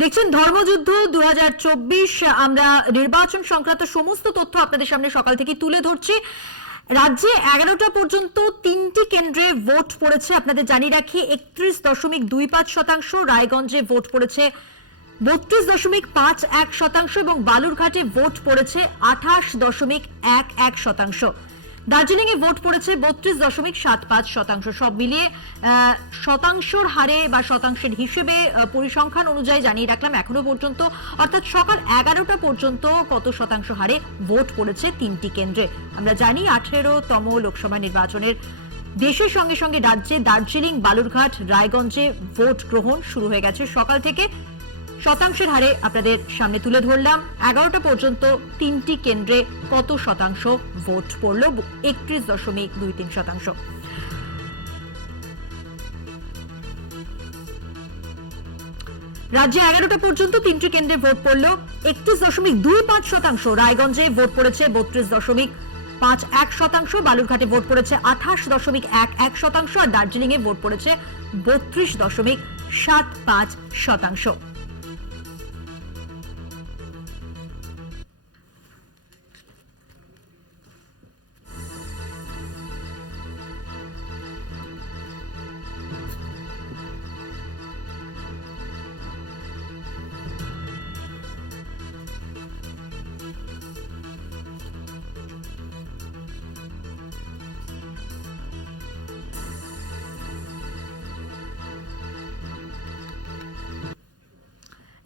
দেখছেন ধর্মযুদ্ধ 2024। আমরা নির্বাচন সংক্রান্ত সমস্ত তথ্য আপনাদের সামনে সকাল থেকে তুলে ধরছি। রাজ্যে 11টা পর্যন্ত 3টি কেন্দ্রে ভোট পড়েছে। আপনাদের জানিয়ে রাখি 31.25%, রায়গঞ্জে ভোট পড়েছে 32.51% এবং বালুরঘাটে ভোট পড়েছে 28.11%। দার্জিলিং এ ভোট পড়েছে 32.75%। সব মিলিয়ে শতাংশের হারে বা শতাংশের হিসেবে পরিসংখ্যান অনুযায়ী জানিয়ে রাখলাম এখনো পর্যন্ত, অর্থাৎ সকাল 11টা পর্যন্ত কত শতাংশ হারে ভোট পড়েছে 3টি কেন্দ্রে। আমরা জানি 18তম লোকসভা নির্বাচনের দেশের সঙ্গে সঙ্গে রাজ্যে দার্জিলিং, বালুরঘাট, রায়গঞ্জে ভোট গ্রহণ শুরু হয়ে গেছে সকাল থেকে। শতাংশের হারে আপনাদের সামনে তুলে ধরলাম 11টা পর্যন্ত 3টি কেন্দ্রে কত শতাংশ ভোট পড়ল। 31.23%। রাজ্যে 11টা পর্যন্ত 3টি কেন্দ্রে ভোট পড়ল 31.25%। রায়গঞ্জে ভোট পড়েছে 32.51%, বালুরঘাটে ভোট পড়েছে 28.11% আর দার্জিলিং এ ভোট পড়েছে 32.75%।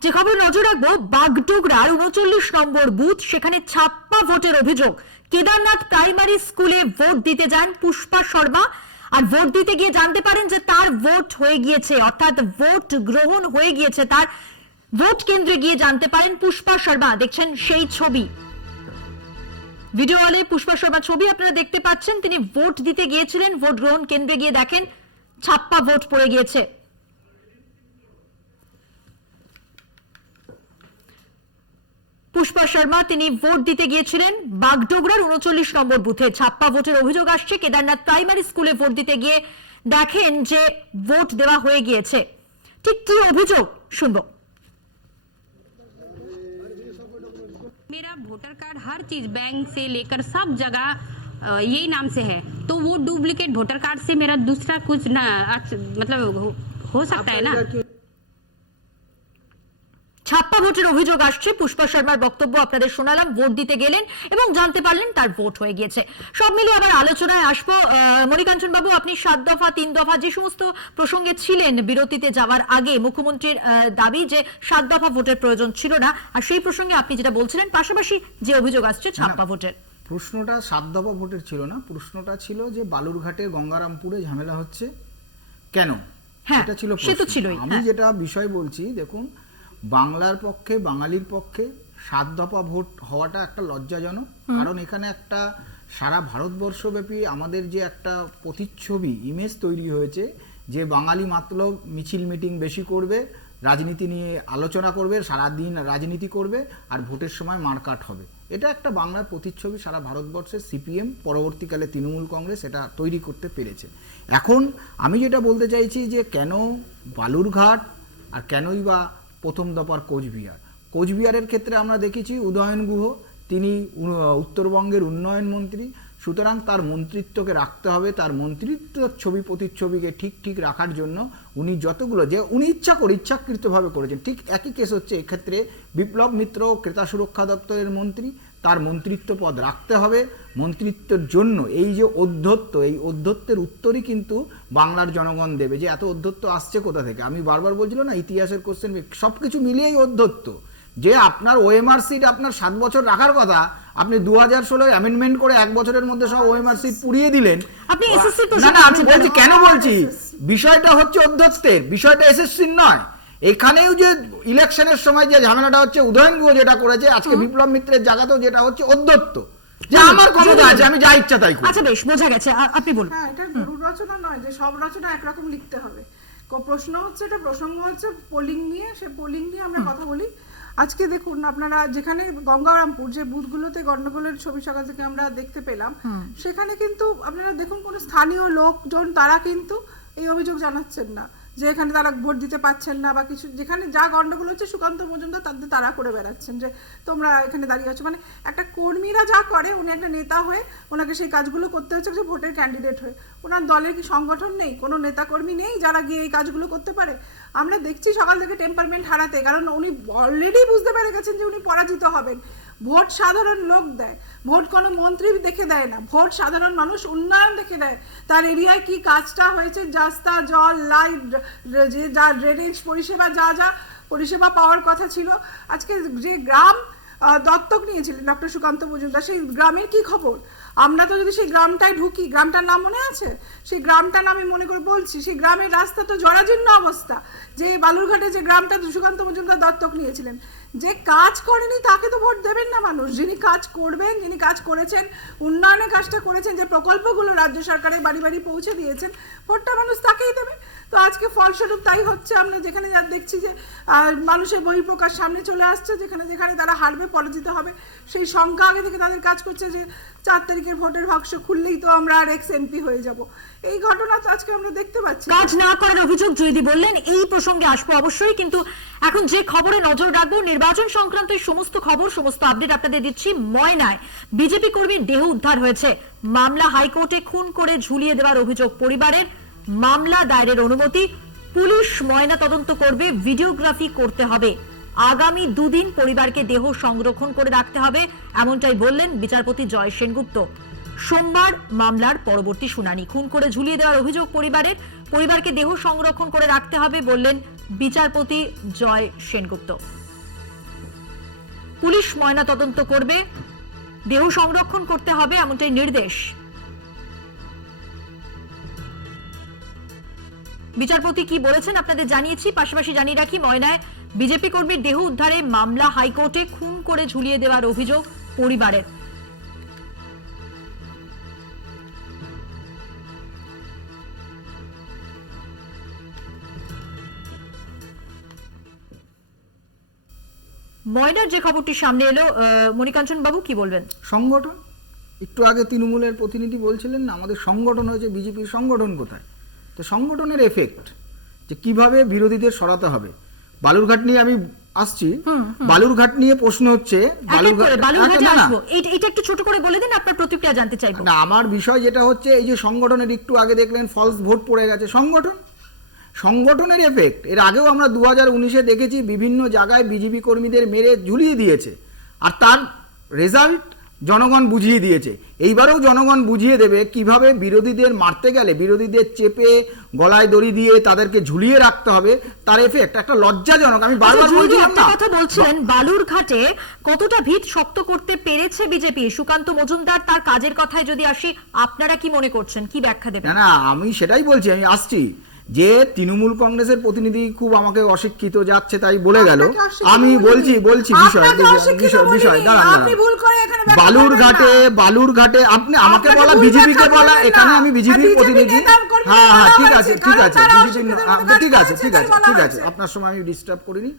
যে খবর নজর রাখবো, বাগডোগরার 39 নম্বর বুথ, সেখানে ছাপ্পা ভোটের অভিযোগ। কেদারনাথ প্রাইমারি স্কুলে ভোট দিতে যান পুষ্পা শর্মা, আর ভোট দিতে গিয়ে জানতে পারেন যে তার ভোট হয়ে গিয়েছে, অর্থাৎ ভোট গ্রহণ হয়ে গিয়েছে। তার ভোট কেন্দ্রে গিয়ে জানতে পারেন পুষ্পা শর্মা। দেখছেন সেই ছবি, ভিডিও হলে পুষ্পা শর্মা ছবি আপনারা দেখতে পাচ্ছেন। তিনি ভোট দিতে গিয়েছিলেন, ভোট গ্রহণ কেন্দ্রে গিয়ে দেখেন ছাপ্পা ভোট পড়ে গিয়েছে। পুষ্পা শর্মা তিনি ভোট দিতে গিয়েছিলেন বাগডোগরার 39 নম্বর বুথে। ছাপ্পা ভোটের অভিযোগ আসছে। কেদারনাথ প্রাইমারি স্কুলে ভোট দিতে গিয়ে দেখেন যে ভোট দেওয়া হয়ে গিয়েছে। ঠিক কি অভিযোগ শুনবো। मेरा वोटर कार्ड हर चीज बैंक से लेकर सब जगह यही नाम से है, तो वो डुप्लीकेट वोटर कार्ड से मेरा दूसरा कुछ ना मतलब हो सकता है ना। ছাপ্পা ভোটের অভিযোগ আসছে। পুষ্পা শর্মার বক্তব্য আপনাদের শোনালাম। ভোট দিতে গেলেন এবং জানতে পারলেন তার ভোট হয়ে গিয়েছে। সব মিলিয়ে আবার আলোচনায় আসবো। মণিকাঞ্চন বাবু, আপনি 7 দফা 3 দফা যে সমস্ত প্রসঙ্গে ছিলেন বিরতিতে যাওয়ার আগে, মুখ্যমন্ত্রীর দাবি যে 7 দফা ভোটের প্রয়োজন ছিল না, আর সেই প্রসঙ্গে আপনি যেটা বলছিলেন, পাশাপাশি যে অভিযোগ আসছে ছাপ্পা ভোটের। প্রশ্নটা 7 দফা ভোটের ছিল না, প্রশ্নটা ছিল যে বালুরঘাটে গঙ্গারামপুরে ঝামেলা হচ্ছে কেন, এটা ছিল প্রশ্ন। আমি যেটা বিষয় বলছি, দেখুন, বাংলার পক্ষে, বাঙালির পক্ষে 7 দফা ভোট হওয়াটা একটা লজ্জাজনক। কারণ এখানে একটা সারা ভারতবর্ষব্যাপী আমাদের যে একটা প্রতিচ্ছবি, ইমেজ তৈরি হয়েছে যে বাঙালি মাত্র মিছিল মিটিং বেশি করবে, রাজনীতি নিয়ে আলোচনা করবে, সারাদিন রাজনীতি করবে, আর ভোটের সময় মারকাট হবে। এটা একটা বাংলার প্রতিচ্ছবি সারা ভারতবর্ষে সিপিএম, পরবর্তীকালে তৃণমূল কংগ্রেস এটা তৈরি করতে পেরেছে। এখন আমি যেটা বলতে চাইছি যে কেন বালুরঘাট আর কেনই বা প্রথম দফার কোচবিহারের ক্ষেত্রে আমরা দেখেছি উদয়ন গুহ তিনি উত্তরবঙ্গের উন্নয়ন মন্ত্রী, সুতরাং তার মন্ত্রিত্বকে রাখতে হবে। তার মন্ত্রিত্ব ছবি প্রতিচ্ছবিকে ঠিক রাখার জন্য উনি যতগুলো যে উনি ইচ্ছাকৃতভাবে করেছেন। ঠিক একই কেস হচ্ছে এক্ষেত্রে বিপ্লব মিত্র ক্রেতা সুরক্ষা দপ্তরের মন্ত্রী, তার মন্ত্রিত্ব পদ রাখতে হবে। মন্ত্রিত্বের জন্য এই যে অধ্যত্ব, এই অধ্যত্বের উত্তরই কিন্তু বাংলার জনগণ দেবে যে এত অধ্যত্ব আসছে কোথা থেকে। আমি বারবার বলছিল না, ইতিহাসের কোশ্চেন, সব কিছু মিলিয়েই অধ্যত্ব। যে আপনার ওএমআর সিট আপনার 7 বছর রাখার কথা, আপনি 2016 অ্যামেন্ডমেন্ট করে 1 বছরের মধ্যে সব ওএমআর সিট পুড়িয়ে দিলেন। না, আমি বলছি কেন বলছি, বিষয়টা হচ্ছে অধ্যত্বের, বিষয়টা এসএসসির নয়। এখানেও যে ইলেকশনের সময় যে ঝামেলাটা হচ্ছে, উদয়ন গুহ যেটা করেছে, আজকে বিপ্লব মিত্রের জায়গাতেও যেটা হচ্ছে অধ্যত্ব, যে আমার ক্ষমতা আছে, আমি যা ইচ্ছা তাই করি। আচ্ছা, বেশ, বোঝা গেছে। আপনি বলুন। হ্যাঁ, এটা গরুর রচনা নয় যে সব রচনা একরকম লিখতে হবে। প্রশ্ন হচ্ছে, এটা প্রসঙ্গ হচ্ছে পোলিং নিয়ে, সে পোলিং নিয়ে আমরা কথা বলি। আজকে দেখুন, আপনারা যেখানে গঙ্গারামপুর যে বুথগুলোতে গন্ডগোলের ছবি সকাল থেকে আমরা দেখতে পেলাম, সেখানে কিন্তু আপনারা দেখুন কোনো স্থানীয় লোকজন তারা কিন্তু এই অভিযোগ জানাচ্ছেন না। যে এখানে তারা ভোট দিতে পারছেন না বা কিছু, যেখানে যা গন্ডগোল হচ্ছে সুকান্ত মজুমদার তাদের তারা করে বেড়াচ্ছেন যে তোমরা এখানে দাঁড়িয়ে আছো। মানে একটা কর্মীরা যা করে, উনি একটা নেতা হয়ে ওনাকে সেই কাজগুলো করতে হচ্ছে যে ভোটের ক্যান্ডিডেট হয়ে। ওনার দলের কি সংগঠন নেই, কোনো নেতাকর্মী নেই যারা গিয়ে এই কাজগুলো করতে পারে? আমরা দেখছি সকাল থেকে টেম্পারমেন্ট হারাতে, কারণ উনি অলরেডি বুঝতে পেরে গেছেন যে উনি পরাজিত হবেন। ভোট সাধারণ লোক দেয়, ভোট কোনো মন্ত্রী দেখে দেয় না, ভোট সাধারণ মানুষ উন্নয়ন দেখে দেয়। তার এরিয়ায় কি কাজটা হয়েছে, রাস্তা, জল, লাইট, যে যা ড্রেনেজ পরিষেবা, যা যা পরিষেবা পাওয়ার কথা ছিল, আজকে যে গ্রাম দত্তক নিয়েছিলেন ডক্টর সুকান্ত মজুমদার, সেই গ্রামের কি খবর? আমরা তো যদি সেই গ্রামটায় ঢুকি, গ্রামটার নাম মনে আছে? সেই গ্রামটার নাম আমি মনে করে বলছি, সেই গ্রামের রাস্তা তো জরাজীর্ণ অবস্থা। যে বালুরঘাটে যে গ্রামটা সুকান্ত মজুমদার দত্তক নিয়েছিলেন, যে কাজ করেনি তাকে তো ভোট দেবেন না মানুষ। যিনি কাজ করবেন, যিনি কাজ করেছেন, উন্নয়নের কাজটা করেছেন, যে প্রকল্পগুলো রাজ্য সরকারের বাড়ি বাড়ি পৌঁছে দিয়েছেন, ভোটটা মানুষ তাকেই দেবে। তো আজকে ফলস্বরূপ তাই হচ্ছে। আমরা যেখানে যা দেখছি যে মানুষের বহিঃপ্রকাশ সামনে চলে আসছে, যেখানে যেখানে তারা হারবে, পরাজিত হবে, সেই শঙ্কা আগে থেকে তাদের কাজ করছে যে 4 তারিখের ভোটের বাক্স খুললেই তো আমরা আর এক্স এমপি হয়ে যাব। এই ঘটনা তো আজকে আমরা দেখতে পাচ্ছি। কাজ না করার অভিযোগ জয়দি বললেন, এই প্রসঙ্গে আসবো অবশ্যই, কিন্তু এখন যে খবরে নজর রাখবো, নির্বাচন সংক্রান্ত সমস্ত খবর, সমস্ত আপডেট আপনাদের দিচ্ছি। ময়নায় বিজেপি কর্মীর দেহ উদ্ধার হয়েছে। মামলা হাইকোর্টে খুন করে ঝুলিয়ে দেওয়ার অভিযোগ পরিবারের। মামলা দায়েরের অনুমতি, পুলিশ ময়না তদন্ত করবে, ভিডিওগ্রাফি করতে হবে। আগামী 2 দিন পরিবারকে দেহ সংরক্ষণ করে রাখতে হবে, এমনটাই বললেন বিচারপতি জয় সেনগুপ্ত। সোমবার মামলার পরবর্তী শুনানি। খুন করে ঝুলিয়ে দেওয়ার অভিযোগ পরিবারের, পরিবারকে দেহ সংরক্ষণ করে রাখতে হবে বললেন বিচারপতি জয় সেনগুপ্ত। পুলিশ ময়না তদন্ত করবে, দেহ সংরক্ষণ করতে হবে, এমনটাই নির্দেশ। বিচারপতি কি বলেছেন আপনাদের জানিয়েছি। পাশাপাশি জানিয়ে রাখি, ময়নায় বিজেপি কর্মীর দেহ উদ্ধারে মামলা হাইকোর্টে, খুন করে ঝুলিয়ে দেওয়ার অভিযোগ পরিবারের। ময়নার যে খবরটি সামনে এলো, মণিকাঞ্চন বাবু কি বলবেন? সংগঠন, একটু আগে তৃণমূলের প্রতিনিধি বলছিলেন না আমাদের সংগঠন হয়েছে, বিজেপির সংগঠন কোথায়? তো সংগঠনের এফেক্ট যে কিভাবে বিরোধীদের সরাতে হবে। বালুরঘাট নিয়ে আমি আসছি, বালুরঘাট নিয়ে প্রশ্ন হচ্ছে, এটা একটু ছোট করে বলে দিন, আপনার প্রতিক্রিয়া জানতে চাইবো। না, আমার বিষয় যেটা হচ্ছে, এই যে সংগঠনের একটু আগে দেখলেন ফলস ভোট পড়ে গেছে, সংগঠনের এফেক্ট। এর আগেও আমরা 2019-এ দেখেছি বিভিন্ন জায়গায় বিজেপি কর্মীদের মেরে ঝুলিয়ে দিয়েছে, আর তার রেজাল্ট জনগণ বুঝিয়ে দিয়েছে। এইবারেও জনগণ বুঝিয়ে দেবে কিভাবে বিরোধীদের মারতে গেলে বিরোধীদের চেপে গলায় দড়ি দিয়ে তাদেরকে ঝুলিয়ে রাখতে হবে, তার এফেক্ট একটা লজ্জাজনক। আমি বারবার বলছিলাম না, কথা বলছিলেন বালুরঘাটে কতটা ভিত শক্ত করতে পেরেছে বিজেপি। সুকান্ত মজুমদার তার কাজের কথায় যদি আসি, আপনারা কি মনে করছেন, কি ব্যাখ্যা দেবেন? না, আমি সেটাই বলছি, আমি আসছি যে তৃণমূল কংগ্রেসের প্রতিনিধি খুব আমাকে অশিক্ষিত যাচ্ছে তাই বলে গেল। আমি বলছি বিষয় বালুরঘাটে আপনি আমাকে বলা, বিজেপিকে বলা, এখানে আমি বিজেপির প্রতিনিধি। হ্যাঁ, ঠিক আছে, আপনার সময় আমি ডিস্টার্ব করিনি।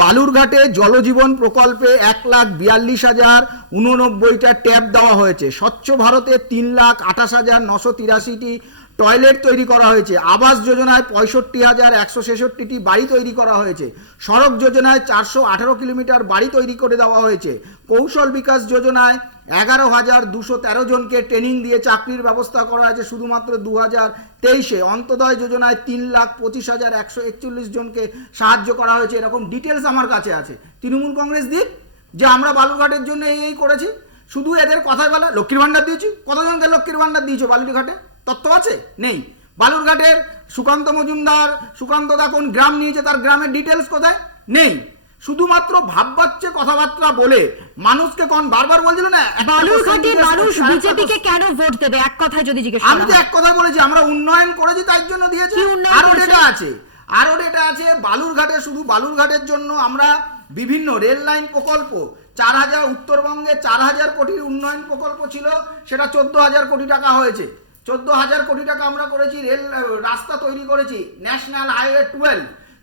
বালুরঘাটে জলজীবন প্রকল্পে 1,42,089টা ট্যাপ দেওয়া হয়েছে। স্বচ্ছ ভারতে 3,28,983টি টয়লেট তৈরি করা হয়েছে। আবাস যোজনায় 65,166টি বাড়ি তৈরি করা হয়েছে। সড়ক যোজনায় 418 কিলোমিটার বাড়ি তৈরি করে দেওয়া হয়েছে। কৌশল বিকাশ যোজনায় 11,213 জনকে ট্রেনিং দিয়ে চাকরির ব্যবস্থা করা হয়েছে শুধুমাত্র 2023-এ। অন্তোদয় যোজনায় 3,25,141 জনকে সাহায্য করা হয়েছে। এরকম ডিটেলস আমার কাছে আছে। তৃণমূল কংগ্রেস দিক যে আমরা বালুরঘাটের জন্য এই করেছি, শুধু এদের কথায় বলা। লক্ষ্মীর ভান্ডার দিয়েছি, কতজনকে লক্ষ্মীর ভান্ডার দিয়েছো বালুরঘাটে? তথ্য আছে? নেই। বালুরঘাটের সুকান্ত দা কোন গ্রাম নিয়েছে, তার গ্রামের ডিটেলস কোথায়? নেই। শুধুমাত্র ভাববাচ্চে কথাবার্তা বলে মানুষকে কোন বারবার বলছিল না বালুরঘাটের মানুষ বিজেপিকে কেন ভোট দেবে, এক কথায় যদি জিজ্ঞেস করা। আমি তো এক কথা বলেছি, আমরা উন্নয়ন করেছি তাই জন্য দিয়েছে। আরো ডেটা আছে বালুরঘাটে, শুধু বালুরঘাটের জন্য আমরা বিভিন্ন রেল লাইন প্রকল্প 4,000, উত্তরবঙ্গে 4,000 কোটির উন্নয়ন প্রকল্প ছিল, সেটা 14,000 কোটি টাকা হয়েছে। 14,000 কোটি টাকা আমরা করেছি, রেল রাস্তা তৈরি করেছি। ন্যাশনাল হাইওয়ে 12,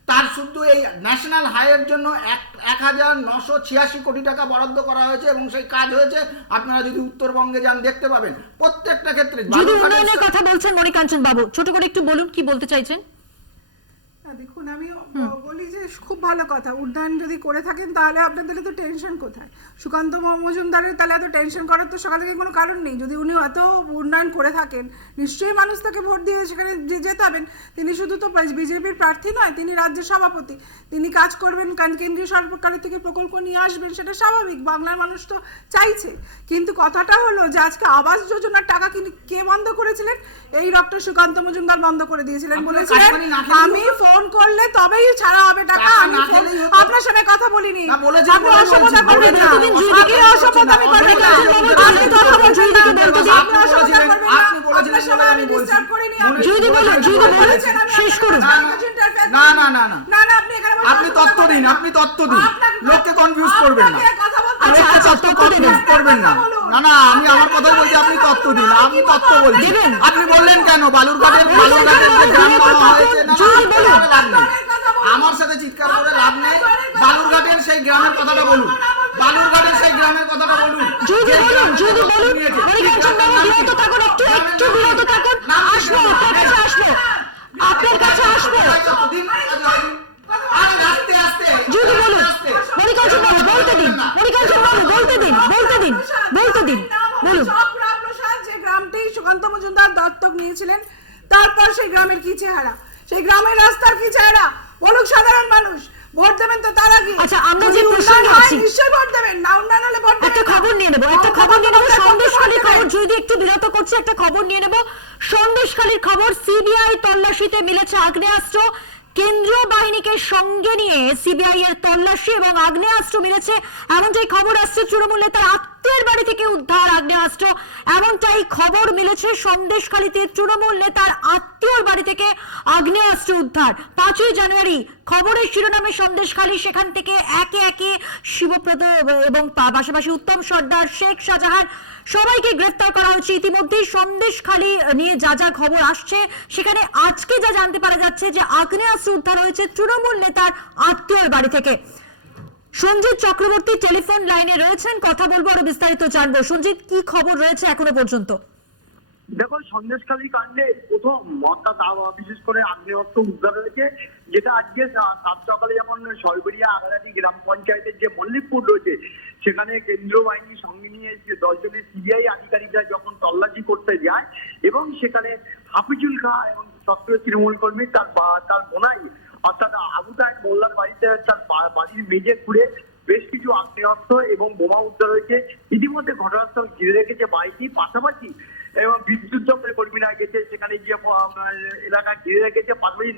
তার শুধু এই ন্যাশনাল হাইওয়ের জন্য 1,986 কোটি টাকা বরাদ্দ করা হয়েছে এবং সেই কাজ হয়েছে। আপনারা যদি উত্তরবঙ্গে যান দেখতে পাবেন প্রত্যেকটা ক্ষেত্রে। যদি উন্নয়নের কথা বলছেন মণিকাঞ্চন বাবু, ছোট করে একটু বলুন কি বলতে চাইছেন। দেখুন আমি বলি যে খুব ভালো কথা, উন্নয়ন যদি করে থাকেন তাহলে আপনাদের তো টেনশন কোথায়? সুকান্ত মজুমদারের তাহলে এত টেনশন করার তো সকাল থেকে কোনো কারণ নেই। যদি উনি এত উন্নয়ন করে থাকেন নিশ্চয়ই মানুষ তাকে ভোট দিয়ে সেখানে জেতাবেন। তিনি শুধু তো বিজেপির প্রার্থী নয়, তিনি রাজ্যের সভাপতি, তিনি কাজ করবেন, কেন্দ্রীয় সরকারের থেকে প্রকল্প নিয়ে আসবেন, সেটা স্বাভাবিক, বাংলার মানুষ তো চাইছে। কিন্তু কথাটা হলো যে আজকে আবাস যোজনার টাকা কে বন্ধ করেছিলেন? এই ডক্টর সুকান্ত মজুমদার বন্ধ করে দিয়েছিলেন, বলেছিলেন আমি ফোন করলে তবেই ছাড়া হবে টাকা। আমি আপনার সঙ্গে কথা বলিনি, আপনি অসভ্যতা করবেন না, আপনি অসভ্যতা আমি করবেন না, আপনি কথা বলছেন না, আপনি অসভ্যতা করবেন না, আপনার সময় আমি ডিস্টার্ব করিনি। যদি বলেছেন শেষ করুন। না না না না না না, আপনি এখানে আপনি তত্ত্ব দিন, আপনি তত্ত্ব দিন, লোককে কনফিউজ করবেন না, লোককে তত্ত্ব কনফিউজ করবেন না। না না, আমি আমার কথাই বলছি, আপনি তত্ত্ব দিন, আপনি তত্ত্ব বলছেন। আপনি বললেন কেন বালুরঘাটের যে গ্রাম নেওয়া হয়েছে? না লাভ নেই, আমার সাথে চিৎকার করে লাভ নেই। বালুরঘাটের সেই গ্রামের কথাটা বলুন, বালুরঘাটের সেই গ্রামের কথাটা বলুন। যদি বলুন মনিকাঞ্চন বাবু বিরত থাকুন, একটু বিরত থাকুন, আসবো আপনার কাছে, আসবো আপনার কাছে, আসবো। যদি বলুন মনিকাঞ্চন বাবু বলতে দিন, মনিকাঞ্চন বাবু বলতে দিন, বলতে দিন বলুন। যে গ্রামটি সুকান্ত মজুমদার দত্তক নিয়েছিলেন, তারপর সেই গ্রামের কি চেহারা, সেই গ্রামের রাস্তার কি চেহারা বলুক সাধারণ মানুষ। ভোট দেবেন তো তার আগে। আচ্ছা, আমরা যে প্রসঙ্গে আছি নিশ্চয়ই ভোট দেবেন, না উন্নয়ন হলে ভোট দেবেন। একটা খবর নিয়ে নেব, সন্দেশখালীর খবর, যদি একটু বিরত করছে, একটা খবর নিয়ে নেব। সন্দেশখালীর খবর, সিবিআই তল্লাশিতে মিলেছে আগ্নেয়াস্ত্র। কেন্দ্রীয় বাহিনীকে সঙ্গে নিয়ে সিবিআই এর তল্লাশি এবং আগ্নেয়াস্ত্র মিলেছে, এমনটাই খবর আসছে। তৃণমূল নেতার আত্মীয়ের বাড়ি থেকে উদ্ধার আগ্নেয়াস্ত্র, এমনটাই খবর মিলেছে। সন্দেশখালীতে তৃণমূল নেতার আত্মীয়র বাড়ি থেকে আগ্নেয়াস্ত্র উদ্ধার। 5ই জানুয়ারি খবরের শিরোনামে সন্দেশখালী, সেখান থেকে একে একে শিবব্রত এবং পাশাপাশি উত্তম সর্দার, শেখ শাহজাহান সবাইকে গ্রেফতার করা হয়েছে। ইতিমধ্যেই সন্দেশখালী নিয়ে যা যা খবর আসছে, সেখানে আজকে যা জানতে পারা যাচ্ছে যে আগ্নেয়াস্ত্র উদ্ধার হয়েছে তৃণমূল নেতার আত্মীয়র বাড়ি থেকে। সঞ্জিত চক্রবর্তী টেলিফোন লাইনে রয়েছেন, কথা বলবো, আরো বিস্তারিত জানবো। সঞ্জিত, কি খবর রয়েছে এখনো পর্যন্ত? দেখো, সন্দেশখালী কাণ্ডে প্রথম অর্থাৎ বিশেষ করে আগ্নেয়াস্ত্র উদ্ধার হয়েছে, যেটা আজকে সাত সকালে যেমন সরবরিয়া আগারাটি গ্রাম পঞ্চায়েতের যে মল্লিকপুর রয়েছে, সেখানে কেন্দ্রীয় বাহিনীর সঙ্গে নিয়ে 10 জনের সিবিআই আধিকারিকরা যখন তল্লাশি করতে যায় এবং সেখানে হাফিজুল খাঁ এবং সক্রিয় তৃণমূল কর্মী তার বোনাই অর্থাৎ আবু তাহের মোল্লার বাড়িতে তার বাড়ির মেঝে খুঁড়ে বেশ কিছু আগ্নেয়াস্ত্র এবং বোমা উদ্ধার হয়েছে। ইতিমধ্যে ঘটনাস্থল ঘিরে রেখেছে বাড়িটি, পাশাপাশি এবং বিদ্যুৎ দপ্তরের কর্মীরা গেছে সেখানে গিয়ে এলাকা ঘিরে রেখেছে, পাশাপাশি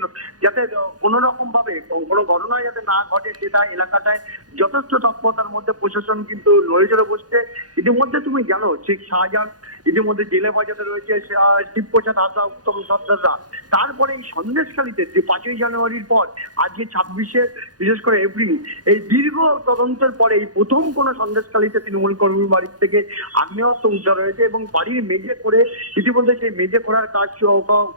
যাতে কোনো রকম ভাবে কোনো ঘটনা যাতে না ঘটে সেটা এলাকাটায় যথেষ্ট তৎপরতার মধ্যে প্রশাসন কিন্তু নড়ে চড়ে বসছে। ইতিমধ্যে তুমি জানো শেখ শাহজাহান ইতিমধ্যে জেলে বাজাতে রয়েছে, শিবপ্রসাদ হাসা, উত্তম সর্দাররা। তারপরে এই সন্দেশখালীতে যে 5ই জানুয়ারির পর আজকে 26শে বিশেষ করে এপ্রিল, এই দীর্ঘ তদন্তের পরে এই প্রথম কোনো সন্দেশখালীতে তৃণমূল কর্মী বাড়ির থেকে আগ্নেয়াস্ত্র উদ্ধার হয়েছে এবং বাড়ির মেঝে করে ইতিমধ্যে সেই মেঝে করার কাজ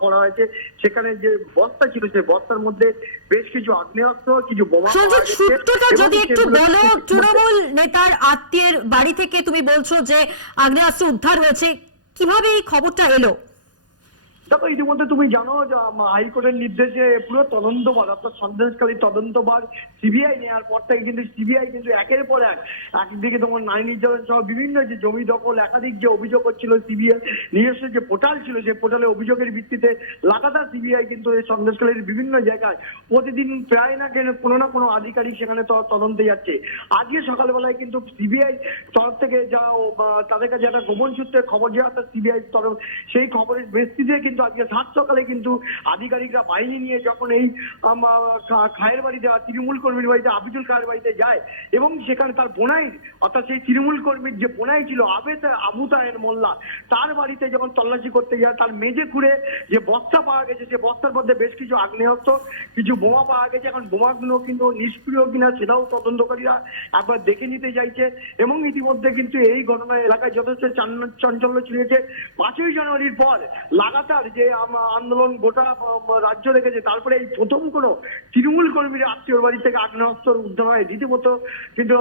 করা হয়েছে। সেখানে যে বস্তা ছিল সেই বস্তার মধ্যে বেশ কিছু আগ্নেয়াস্ত্র, কিছু বোমা। সূত্রটা যদি একটু বলো, তৃণমূল নেতার আত্মীয়ের বাড়ি থেকে তুমি বলছো যে আগ্নেয়াস্ত্র উদ্ধার হয়েছে, কিভাবে এই খবরটা এলো? দেখো, ইতিমধ্যে তুমি জানো যে হাইকোর্টের নির্দেশে পুরো তদন্তভার অর্থাৎ সন্দেশখালী তদন্তভার সিবিআই নেওয়ার পর থেকে কিন্তু সিবিআই কিন্তু একের পর একদিকে তোমার নারী নির্যাতন সহ বিভিন্ন যে জমি দখল একাধিক যে অভিযোগ হচ্ছিল, সিবিআই নিজস্ব যে পোর্টাল ছিল সেই পোর্টালে অভিযোগের ভিত্তিতে লাগাতার সিবিআই কিন্তু এই সন্দেশখালীর বিভিন্ন জায়গায় প্রতিদিন প্রায় না কোনো না কোনো আধিকারিক সেখানে তদন্তে যাচ্ছে। আজকে সকালবেলায় কিন্তু সিবিআই তরফ থেকে যা তাদের কাছে একটা গোপন সূত্রে খবর দেওয়া অর্থাৎ সিবিআই তরফ, সেই খবরের ভিত্তিতে কিন্তু আজকে 7 সকালে কিন্তু আধিকারিকরা বাহিনী নিয়ে যখন এই খায়ের বাড়িতে তৃণমূল কর্মীর বাড়িতে হাফিজুল খায়ের বাড়িতে যায় এবং সেখানে তার বোনাই অর্থাৎ সেই তৃণমূল কর্মীর যে বোনাই ছিল আবু তাহের মোল্লা, তার বাড়িতে যখন তল্লাশি করতে যায় তার মেঝে খুঁড়ে যে বস্তা পাওয়া গেছে, যে বস্তার মধ্যে বেশ কিছু আগ্নেয়াস্ত্র, কিছু বোমা পাওয়া গেছে। এখন বোমাগুলো কিন্তু নিষ্ক্রিয় কিনা সেটাও তদন্তকারীরা একবার দেখে নিতে চাইছে এবং ইতিমধ্যে কিন্তু এই ঘটনায় এলাকায় যথেষ্ট চাঞ্চল্য ছড়িয়েছে। 5ই জানুয়ারির পর লাগাতার যে আন্দোলন গোটা রাজ্য দেখেছে, তারপরে এই প্রথম কোনো তৃণমূল কর্মীর আত্মীয়র বাড়ি থেকে আগ্নেয়াস্ত্র উদ্ধার হয়। রীতিমতো কিন্তু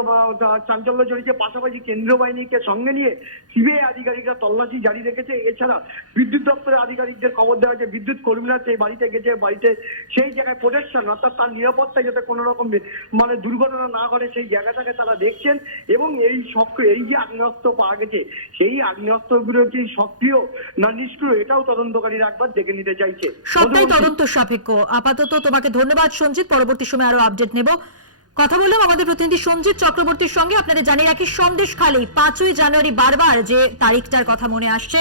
চাঞ্চল্য জড়িয়েছে। পাশাপাশি কেন্দ্রীয় বাহিনীকে সঙ্গে নিয়ে সিবিআই আধিকারিকরা তল্লাশি জারি রেখেছে। এছাড়া বিদ্যুৎ দপ্তরের আধিকারিকদের খবর দেওয়া হয়েছে, বিদ্যুৎ কর্মীরা সেই বাড়িতে গেছে, বাড়িতে সেই জায়গায় প্রোটেকশন অর্থাৎ তার নিরাপত্তায় যাতে কোনো রকম মানে দুর্ঘটনা না ঘটে সেই জায়গাটাকে তারা দেখছেন। এবং এই যে আগ্নেয়াস্ত্র পাওয়া গেছে সেই আগ্নেয়াস্ত্রগুলো কি সক্রিয় না নিষ্ক্রিয় এটাও তদন্তকারীরা একবার দেখে নিতে চাইছে। সবটাই তদন্ত সাপেক্ষ। আপাতত তোমাকে ধন্যবাদ সঞ্জিত, পরবর্তী সময় আরো আপডেট নেব। কথা বললাম আমাদের প্রতিনিধি সঞ্জিত চক্রবর্তীর সঙ্গে। আপনাদের জানিয়ে রাখি, সন্দেশখালী 5ই জানুয়ারি বারবার যে তারিখটার কথা মনে আসছে,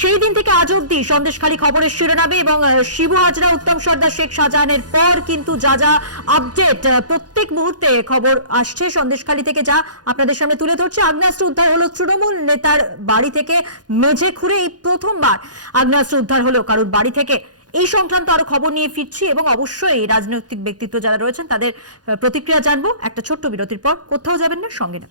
সেই দিন থেকে আজ অব্দি সন্দেশখালী খবরের শিরোনামে এবং শিবু হাজরা, উত্তম সর্দার, শেখ শাহজাহানের পর কিন্তু যা যা আপডেট প্রত্যেক মুহূর্তে খবর আসছে সন্দেশখালী থেকে, যা আপনাদের সামনে তুলে ধরছে। আগ্নেয়াস্ত্র উদ্ধার হলো তৃণমূল নেতার বাড়ি থেকে, মেঝে খুঁড়ে এই প্রথমবার আগ্নেয়াস্ত্র উদ্ধার হলো কারোর বাড়ি থেকে। এই সংক্রান্ত আরো খবর নিয়ে ফিরছি এবং অবশ্যই রাজনৈতিক ব্যক্তিত্ব যারা রয়েছেন তাদের প্রতিক্রিয়া জানবো একটা ছোট্ট বিরতির পর। কোথাও যাবেন না, সঙ্গে না।